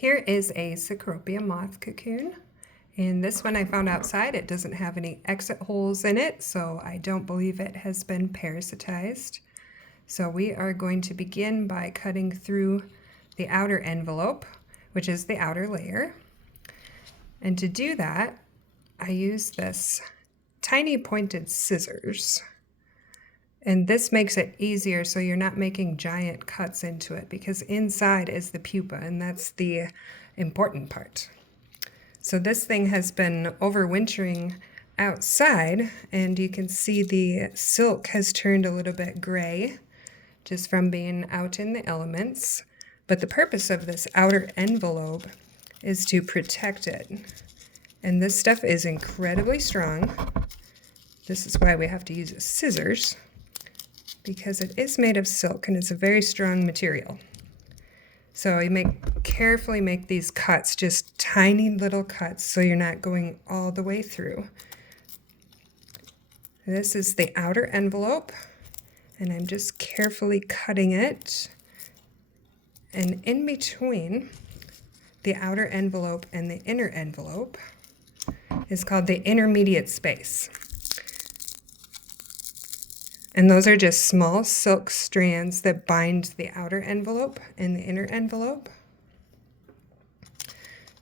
Here is a Cecropia Moth Cocoon, and this one I found outside. It doesn't have any exit holes in it, so I don't believe it has been parasitized. So we are going to begin by cutting through the outer envelope, which is the outer layer. And to do that, I use this tiny pointed scissors. And this makes it easier so you're not making giant cuts into it, because inside is the pupa, and that's the important part. So this thing has been overwintering outside, and you can see the silk has turned a little bit gray just from being out in the elements. But the purpose of this outer envelope is to protect it. And this stuff is incredibly strong. This is why we have to use scissors, because it is made of silk and it's a very strong material. So you carefully make these cuts, just tiny little cuts, so you're not going all the way through. This is the outer envelope, and I'm just carefully cutting it. And in between the outer envelope and the inner envelope is called the intermediate space. And those are just small silk strands that bind the outer envelope and the inner envelope.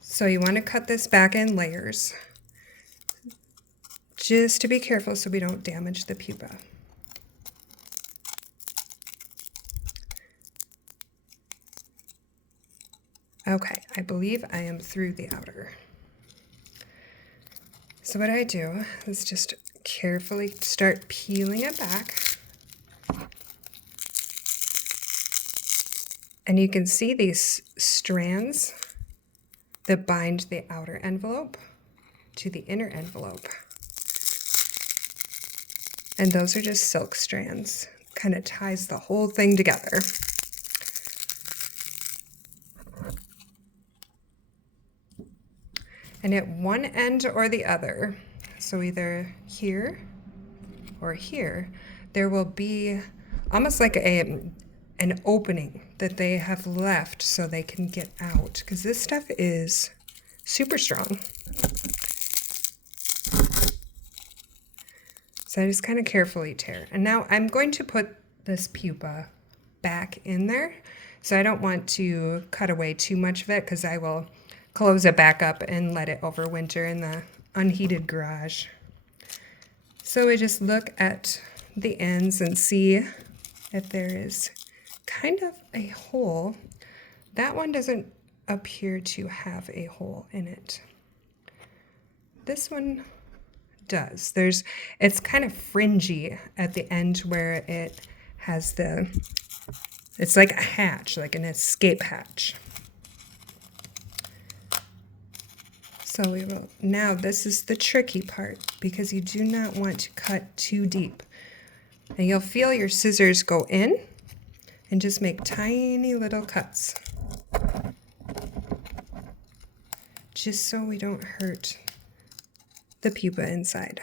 So you want to cut this back in layers, just to be careful so we don't damage the pupa. Okay, I believe I am through the outer. So what I do is just carefully start peeling it back. And you can see these strands that bind the outer envelope to the inner envelope. And those are just silk strands. Kind of ties the whole thing together. And at one end or the other, so either here or here, there will be almost like an opening that they have left so they can get out, because this stuff is super strong. So I just kind of carefully tear. And now I'm going to put this pupa back in there. So I don't want to cut away too much of it, because I will close it back up and let it overwinter in the unheated garage. So we just look at the ends and see if there is kind of a hole. That one doesn't appear to have a hole in it. This one does. It's kind of fringy at the end where it has it's like a hatch, like an escape hatch. So now this is the tricky part, because you do not want to cut too deep. And you'll feel your scissors go in and just make tiny little cuts, just so we don't hurt the pupa inside.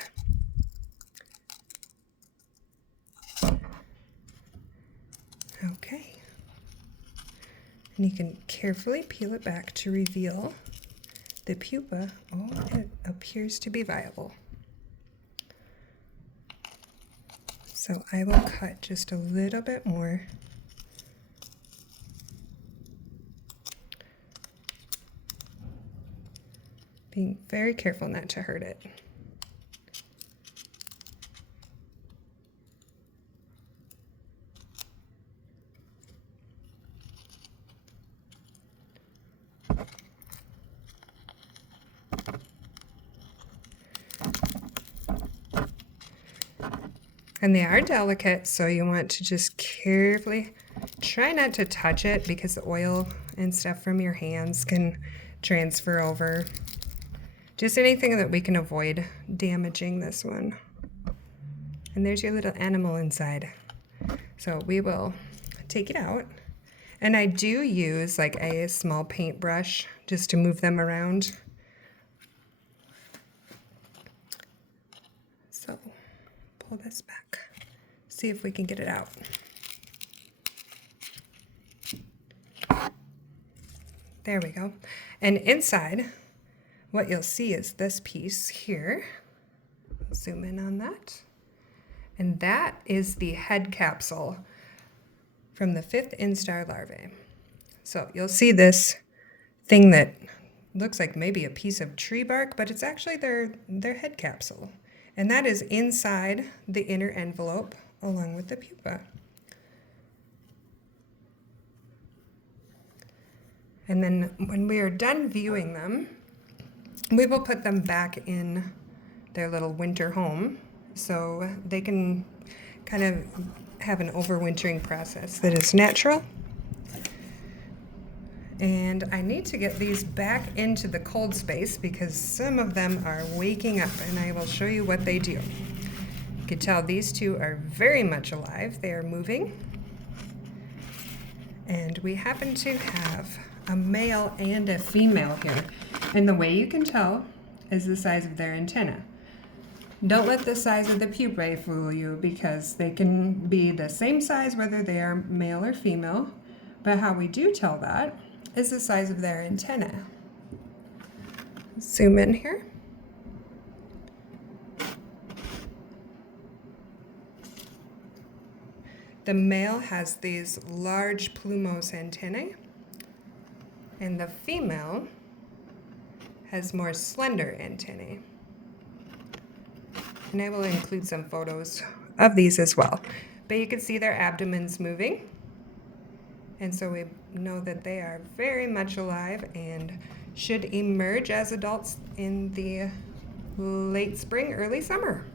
Okay. And you can carefully peel it back to reveal the pupa. Oh, it appears to be viable. So I will cut just a little bit more. Being very careful not to hurt it. And they are delicate, so you want to just carefully try not to touch it, because the oil and stuff from your hands can transfer over. Just anything that we can avoid damaging this one. And there's your little animal inside. So we will take it out. And I do use like a small paintbrush just to move them around. So pull this back, see if we can get it out. There we go. And inside, what you'll see is this piece here. Zoom in on that. And that is the head capsule from the 5th instar larvae. So you'll see this thing that looks like maybe a piece of tree bark, but it's actually their head capsule. And that is inside the inner envelope along with the pupa. And then when we are done viewing them, we will put them back in their little winter home so they can kind of have an overwintering process that is natural. And I need to get these back into the cold space because some of them are waking up, and I will show you what they do. You can tell these two are very much alive. They are moving. And we happen to have a male and a female here. And the way you can tell is the size of their antenna. Don't let the size of the pupae fool you because they can be the same size whether they are male or female. But how we do tell that is the size of their antenna. Zoom in here. The male has these large plumose antennae, and the female has more slender antennae. And I will include some photos of these as well. But you can see their abdomens moving, and so we know that they are very much alive and should emerge as adults in the late spring, early summer.